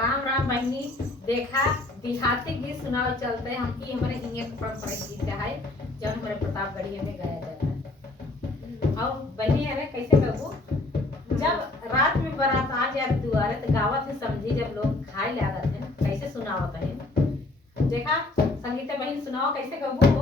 राम राम बहनी। देखा देहाती गीत सुनाओ चलते हमकी हमारे हिंगे पारंपरिक गीत है जब हमारे प्रतापगढ़ी में गाया जाता है। और बहनी है कैसे कहूँ, जब रात में बारात आ जाए दुआरे तो गावत है समझी, जब लोग खाए ले आते हैं कैसे सुनावत है। देखा संगीता बहन सुनाओ कैसे कहूँ।